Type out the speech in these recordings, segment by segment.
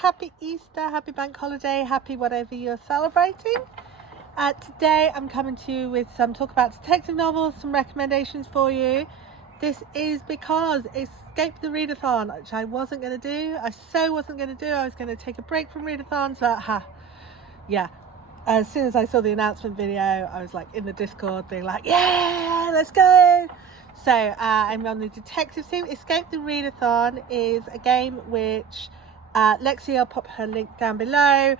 happy Easter, happy bank holiday, happy whatever you're celebrating. Today I'm coming to you with some talk about detective novels, some recommendations for you. This is because Escape the Readathon, which I wasn't going to do. I wasn't going to do. I was going to take a break from readathons, but as soon as I saw the announcement video, I was like in the Discord being like, yeah, let's go. So I'm on the detective team. Escape the Readathon is a game which Lexi, I'll pop her link down below,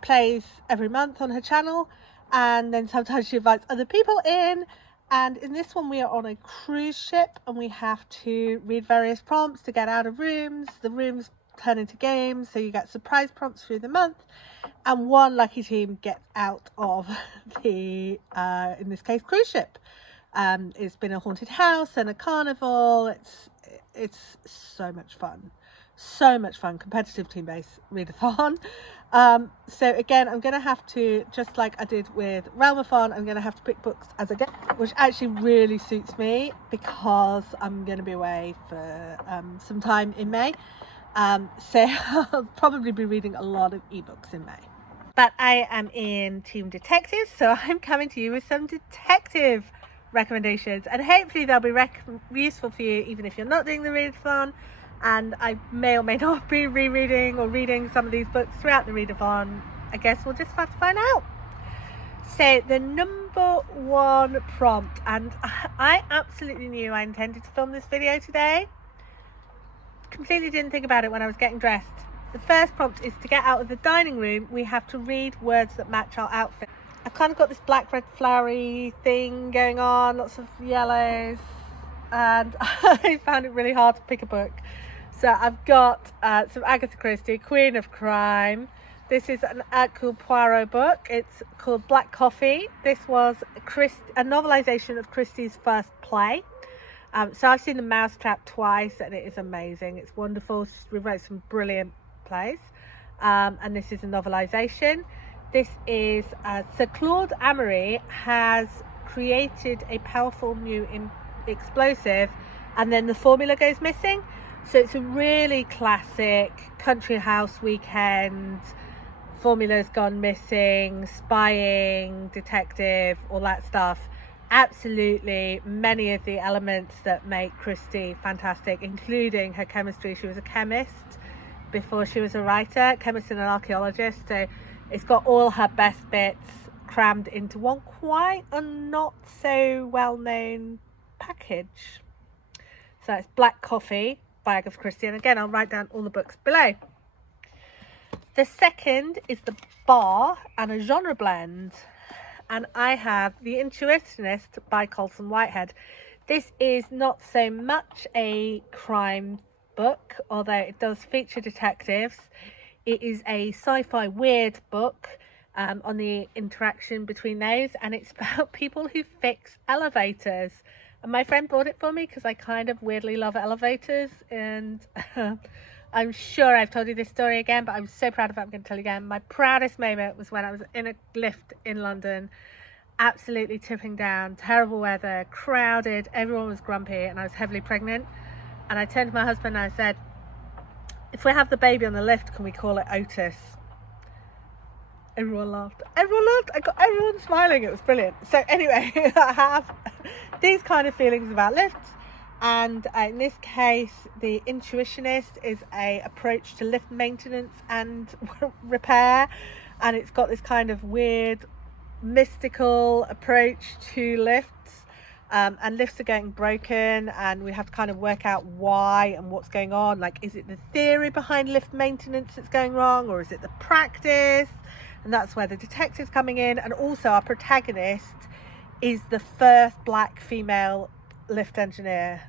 plays every month on her channel, and then sometimes she invites other people in. And in this one we are on a cruise ship and we have to read various prompts to get out of rooms. The rooms turn into games, so you get surprise prompts through the month, and one lucky team gets out of the in this case cruise ship. It's been a haunted house and a carnival. It's so much fun, competitive team-based readathon. So again, I'm going to have to, just like I did with Realmathon, I'm going to have to pick books as I go, which actually really suits me because I'm going to be away for some time in May. So I'll probably be reading a lot of ebooks in May. But I am in Team Detectives, so I'm coming to you with some detective recommendations, and hopefully they'll be useful for you even if you're not doing the readathon. And I may or may not be rereading or reading some of these books throughout the readathon. I guess we'll just have to find out. So the number one prompt, and I absolutely knew I intended to film this video today. Completely didn't think about it when I was getting dressed. The first prompt is to get out of the dining room. We have to read words that match our outfit. I've kind of got this black, red, flowery thing going on, lots of yellows, and I found it really hard to pick a book. So I've got some Agatha Christie, Queen of Crime. This is an Hercule Poirot book. It's called Black Coffee. This was a novelisation of Christie's first play. So I've seen The Mousetrap twice, and it is amazing. It's wonderful. We wrote some brilliant plays, and this is a novelisation. This is Sir Claude Amory has created a powerful new explosive, and then the formula goes missing. So it's a really classic country house weekend, formula's gone missing, spying, detective, all that stuff. Absolutely many of the elements that make Christie fantastic, including her chemistry. She was a chemist before she was a writer, chemist and an archaeologist. So it's got all her best bits crammed into one quite a not so well-known package. So it's Black Coffee by Agatha Christie, and again I'll write down all the books below. The second is The Bar, and a genre blend, and I have The Intuitionist by Colson Whitehead. This is not so much a crime book, although it does feature detectives. It is a sci-fi weird book on the interaction between those, and it's about people who fix elevators. And my friend bought it for me because I kind of weirdly love elevators, and I'm sure I've told you this story again, but I'm so proud of it, I'm going to tell you again. My proudest moment was when I was in a lift in London, absolutely tipping down, terrible weather, crowded, everyone was grumpy, and I was heavily pregnant. And I turned to my husband and I said, if we have the baby on the lift, can we call it Otis? Everyone laughed. I got everyone smiling. It was brilliant. So anyway, I have these kind of feelings about lifts, and in this case The Intuitionist is a approach to lift maintenance and repair, and it's got this kind of weird mystical approach to lifts, and lifts are getting broken, and we have to kind of work out why and what's going on. Like, is it the theory behind lift maintenance that's going wrong, or is it the practice? And that's where the detective's coming in. And also our protagonist is the first black female lift engineer,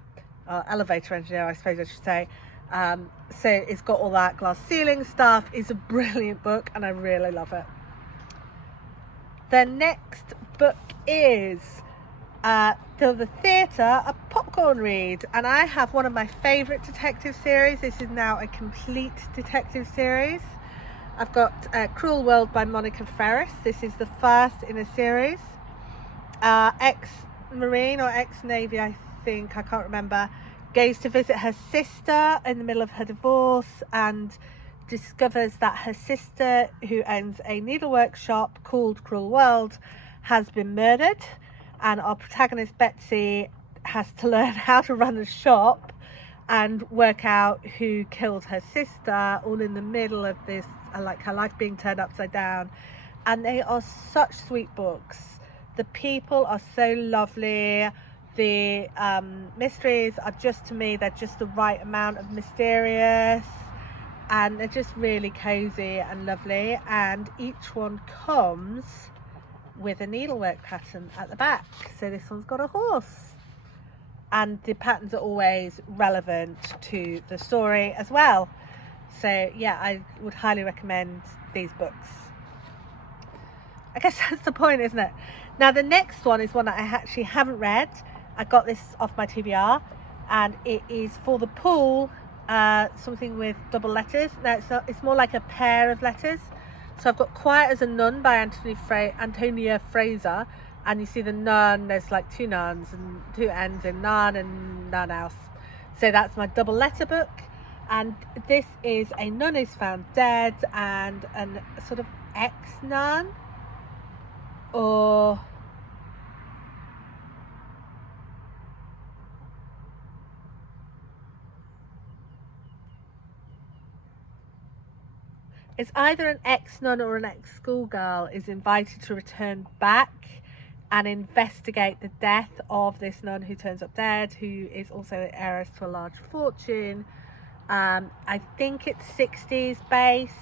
elevator engineer, I suppose I should say. So it's got all that glass ceiling stuff. It's a brilliant book and I really love it. The next book is To the Theatre, a popcorn read. And I have one of my favourite detective series. This is now a complete detective series. I've got Cruel World by Monica Ferris. This is the first in a series. Ex-Marine or ex-Navy, I think, I can't remember, goes to visit her sister in the middle of her divorce and discovers that her sister, who owns a needlework shop called Cruel World, has been murdered, and our protagonist Betsy has to learn how to run a shop and work out who killed her sister, all in the middle of this, like her life being turned upside down. And they are such sweet books. The people are so lovely. The mysteries are just, to me, they're just the right amount of mysterious, and they're just really cozy and lovely. And each one comes with a needlework pattern at the back. So this one's got a horse, and the patterns are always relevant to the story as well. So yeah, I would highly recommend these books. I guess that's the point, isn't it? Now the next one is one that I actually haven't read. I got this off my TBR, and it is For the Pool, something with double letters. Now it's more like a pair of letters. So I've got Quiet as a Nun by Antonia Fraser, and you see the nun, there's like two nuns and two N's in nun and none else. So that's my double letter book, and this is a nun who's found dead, and a sort of ex-nun, or it's either an ex-nun or an ex-schoolgirl is invited to return back and investigate the death of this nun who turns up dead, who is also an heiress to a large fortune. I think it's 60s based.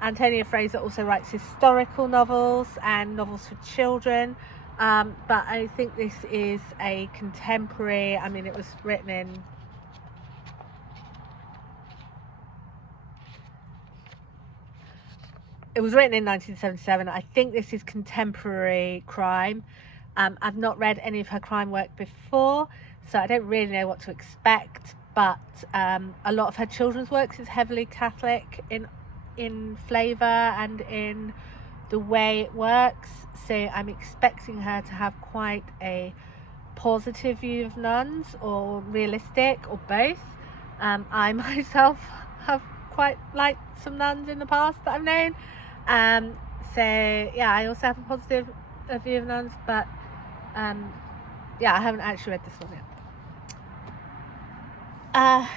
Antonia Fraser also writes historical novels and novels for children, but I think this is a contemporary. I mean, it was written in It was written in 1977. I think this is contemporary crime. I've not read any of her crime work before, so I don't really know what to expect, but a lot of her children's works is heavily Catholic in flavour and in the way it works, so I'm expecting her to have quite a positive view of nuns, or realistic, or both. I myself have quite liked some nuns in the past that I've known. So yeah, I also have a positive view of nuns, but yeah, I haven't actually read this one yet.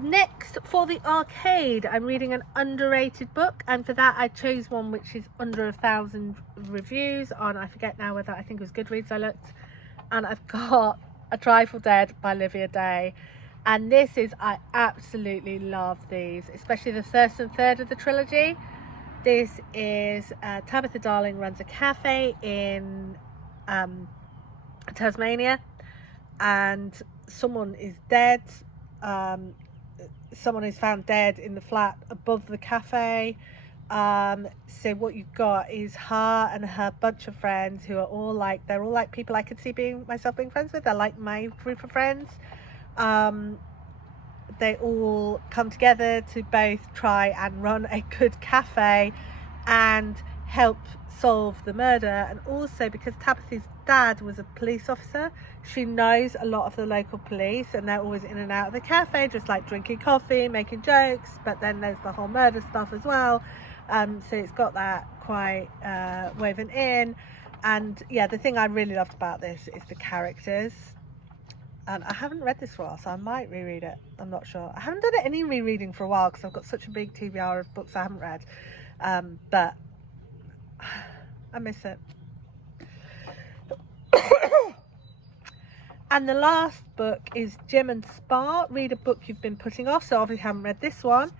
Next, for the arcade, I'm reading an underrated book, and for that I chose one which is under 1,000 reviews on, I forget now whether, I think it was Goodreads I looked, and I've got A Trifle Dead by Lydia Day. And this is, I absolutely love these, especially the first and third of the trilogy. This is Tabitha Darling runs a cafe in Tasmania, and someone is dead. Someone is found dead in the flat above the cafe. So what you've got is her and her bunch of friends who are all like, they're all like people I could see myself being friends with. They're like my group of friends. They all come together to both try and run a good cafe and help solve the murder. And also, because Tabitha's dad was a police officer, she knows a lot of the local police, and they're always in and out of the cafe, just like drinking coffee, making jokes. But then there's the whole murder stuff as well, so it's got that quite woven in. And yeah, the thing I really loved about this is the characters. And I haven't read this for a while, so I might reread it. I'm not sure. I haven't done any rereading for a while because I've got such a big TBR of books I haven't read. But I miss it. And the last book is Jim and Spa. Read a book you've been putting off. So obviously I haven't read this one.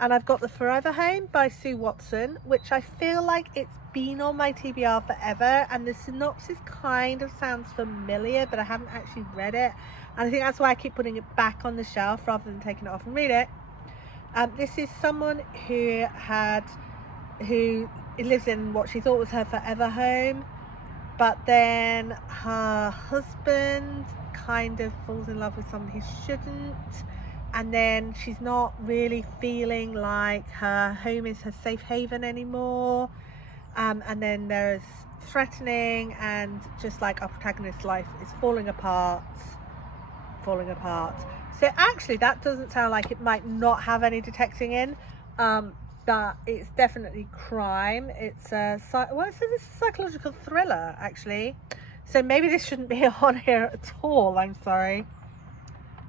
And I've got The Forever Home by Sue Watson, which I feel like it's been on my TBR forever, and the synopsis kind of sounds familiar, but I haven't actually read it, and I think that's why I keep putting it back on the shelf rather than taking it off and read it. This is someone who lives in what she thought was her forever home, but then her husband kind of falls in love with someone he shouldn't, and then she's not really feeling like her home is her safe haven anymore. And then there's threatening, and just like our protagonist's life is falling apart. So actually that doesn't sound like it might not have any detecting in, but it's definitely crime. It's a it says it's a psychological thriller, actually, so maybe this shouldn't be on here at all, I'm sorry.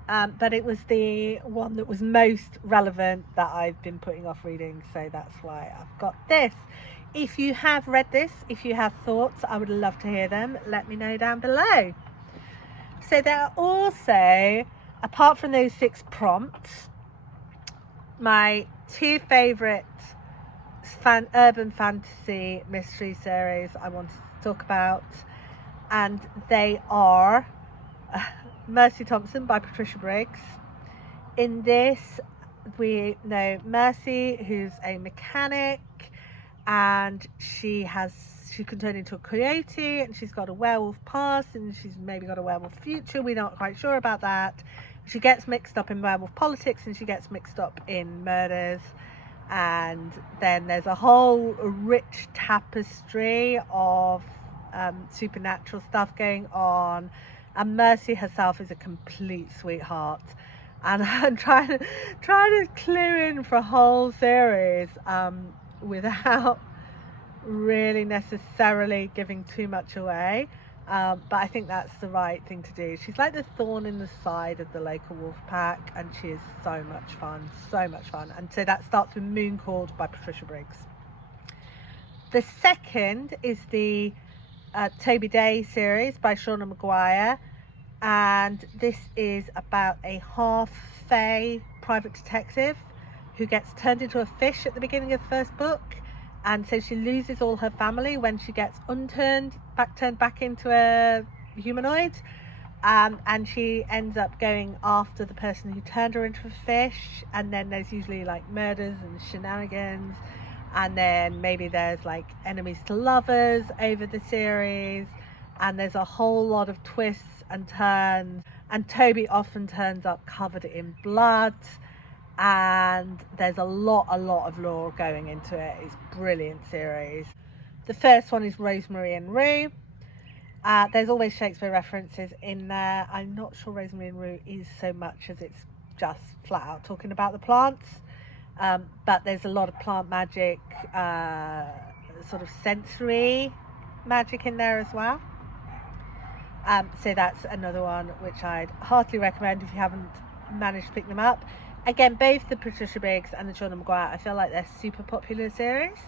But it was the one that was most relevant that I've been putting off reading, so that's why I've got this. If you have read this, if you have thoughts, I would love to hear them. Let me know down below. So there are also, apart from those 6 prompts, my 2 favourite urban fantasy mystery series I wanted to talk about, and they are Mercy Thompson by Patricia Briggs. In this, we know Mercy, who's a mechanic, and she can turn into a coyote, and she's got a werewolf past, and she's maybe got a werewolf future. We're not quite sure about that. She gets mixed up in werewolf politics, and she gets mixed up in murders, and then there's a whole rich tapestry of supernatural stuff going on. And Mercy herself is a complete sweetheart, and I'm trying to clue in for a whole series without really necessarily giving too much away, but I think that's the right thing to do. She's like the thorn in the side of the local wolf pack, and she is so much fun. And so that starts with Moon Called by Patricia Briggs. The second is the Toby Day series by Seanan McGuire, and this is about a half-fae private detective who gets turned into a fish at the beginning of the first book, and so she loses all her family when she gets turned back into a humanoid, and she ends up going after the person who turned her into a fish, and then there's usually like murders and shenanigans, and then maybe there's like enemies to lovers over the series, and there's a whole lot of twists and turns, and Toby often turns up covered in blood, and there's a lot of lore going into it. It's a brilliant series. The first one is Rosemary and Rue. There's always Shakespeare references in there. I'm not sure Rosemary and Rue is so much as it's just flat out talking about the plants. But there's a lot of plant magic, sort of sensory magic in there as well. So that's another one which I'd heartily recommend if you haven't managed to pick them up. Again, both the Patricia Briggs and the Seanan McGuire, I feel like they're super popular series.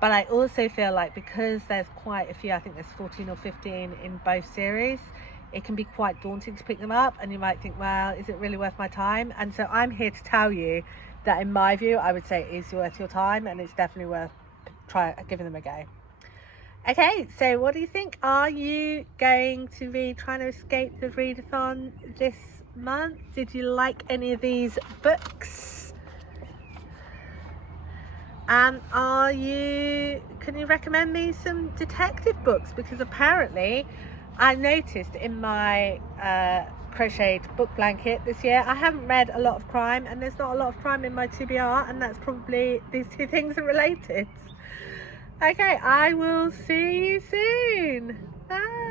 But I also feel like because there's quite a few, I think there's 14 or 15 in both series, it can be quite daunting to pick them up, and you might think, well, is it really worth my time? And so I'm here to tell you that in my view, I would say it is worth your time, and it's definitely worth giving them a go. Okay, so what do you think? Are you going to be trying to escape the readathon this month? Did you like any of these books? And can you recommend me some detective books? Because apparently I noticed in my crocheted book blanket this year, I haven't read a lot of crime, and there's not a lot of crime in my TBR, and that's probably these 2 things are related. Okay, I will see you soon. Bye.